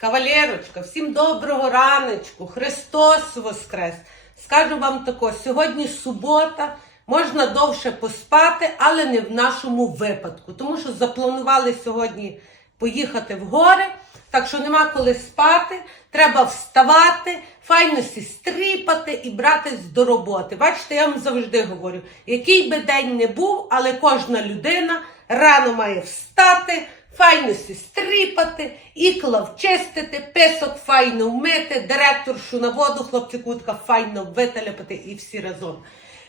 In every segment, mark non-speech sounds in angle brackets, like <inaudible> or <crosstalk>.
Кавалерочка, всім доброго раночку, Христос Воскрес. Скажу вам тако, сьогодні субота, можна довше поспати, але не в нашому випадку, тому що запланували сьогодні поїхати в гори, так що нема коли спати, треба вставати, файно стріпати і братись до роботи. Бачите, я вам завжди говорю, який би день не був, але кожна людина рано має встати, файно стріпати, ікла вчистити, писок файно вмити, директоршу на воду, хлопці кутка файно виталяпати і всі разом.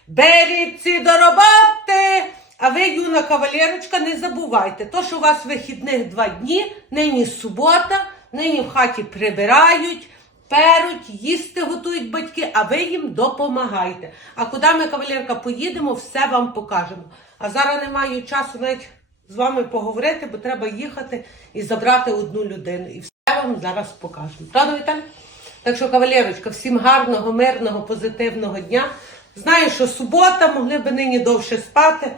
Беріться до роботи! А ви, юна кавалерочка, не забувайте, то, що у вас вихідних два дні, нині субота, нині в хаті прибирають, перуть, їсти готують батьки, а ви їм допомагайте. А куди ми, кавалерка, поїдемо, все вам покажемо. А зараз не маю часу навіть з вами поговорити, бо треба їхати і забрати одну людину. І все вам зараз покажемо. Правда, Віталій? Так що, кавалерочка, всім гарного, мирного, позитивного дня. Знаю, що субота, могли би нині довше спати,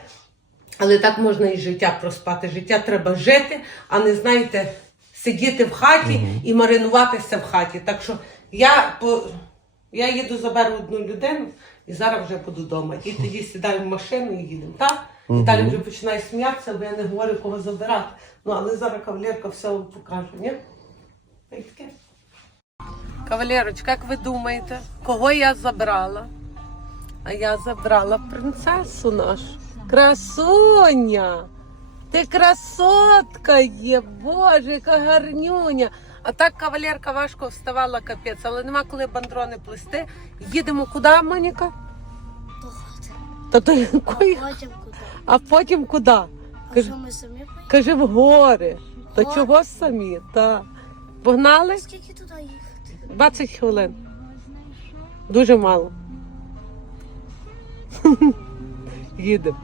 але так можна і життя проспати. Життя треба жити, а не знаєте, сидіти в хаті і маринуватися в хаті. Так що я по. Я їду, заберу одну людину і зараз вже буду вдома. І тоді сідаю в машину і їдемо. Так? Віталій вже починає сміятися, бо я не говорю, кого забирати. Ну, але зараз кавалерка все вам покаже, ні? Та й таке. Кавалерочка, як ви думаєте, кого я забрала? А я забрала принцесу нашу. Красуня! Ти красотка є, боже, яка гарнюня. А так кавалерка важко вставала капець, але нема коли бандрони плести. Їдемо куди, Моніка? Та то якої? Куди? А потім куди? А Кажи, що ми самі поїдемо? кажи в гори. Та Гори? чого самі? Та. Погнали? Скільки туди їхати? 20 хвилин. Дуже мало. <laughs> Їдемо.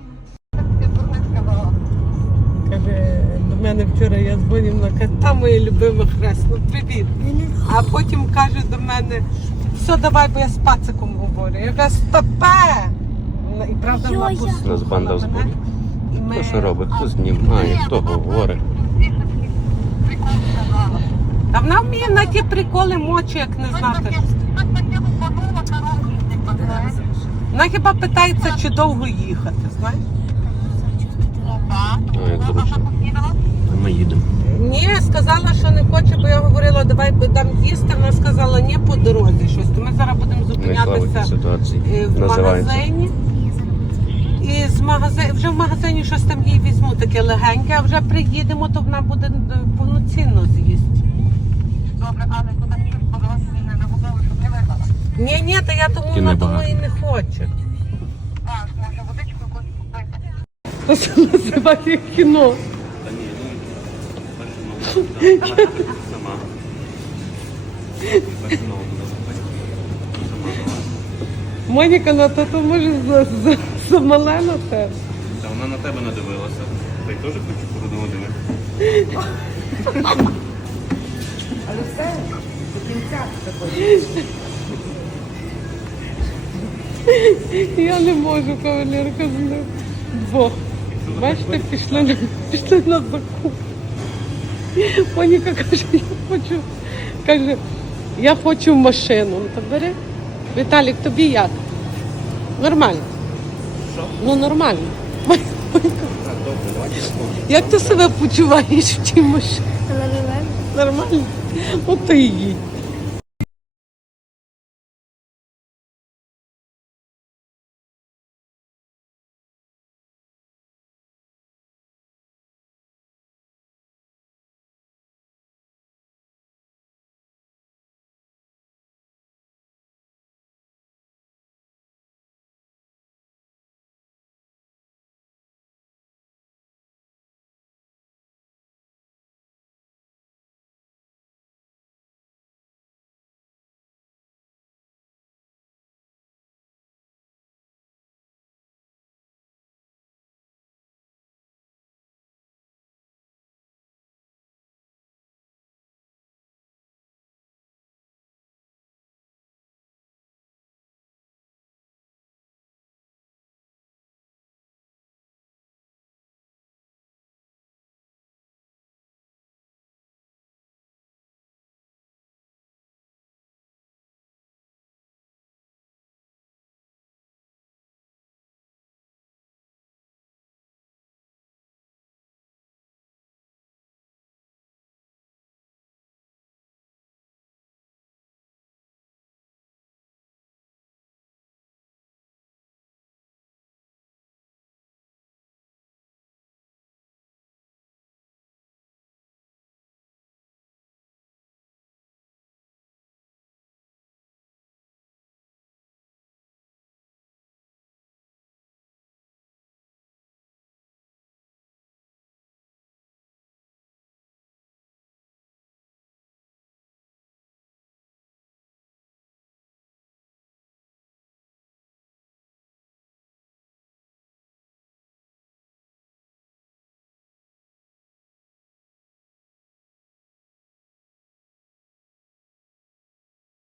Каже, до мене вчора я дзвонив на каже, та моя любима хресна, привіт. А потім каже до мене, все, давай, бо я з пациком говорю. Я кажу, стопе! Ну, І правда вона послухала Нас банда в зборі. І ми- Хто що робить, хто знімає, хто говорить. Та вона вміє на ті приколи мочі, як не знати. Вона хіба питається, чи довго їхати, знаєш? А як зручно. А ми їдемо. Ні, сказала, що не хоче, бо я говорила, давай дам їсти. Вона сказала, ні по дорозі щось. То ми зараз будемо зупинятися ситуації. е, в Називається. магазині. І з магазину, вже в магазині щось там їй візьму таке легеньке, а вже приїдемо, то вона буде е, повноцінно з'їсти. Добре, але куди щось не набудови, щоб не вигнала. Ні, ні, та я тому вона тому і не хоче. Так, може водичку якусь купити. Це називає кіно. Та ні, ну сама. <laughs> Моніка на то, то може за, за, замале на тебе. Та вона на тебе надивилася. Та й теж хочу породило дивитися. Але все, до кінця такої. Я не можу, кавалерка, з ним. Бо, бачите, пішли на, пішли на закуп. Моніка каже, я хочу, каже, я хочу машину. Ну, то бери. Віталік, тобі як? Нормально. Що? Ну, нормально. Так, добре, давайте Як ти себе почуваєш в тій машині? Нормально? От ти їдь.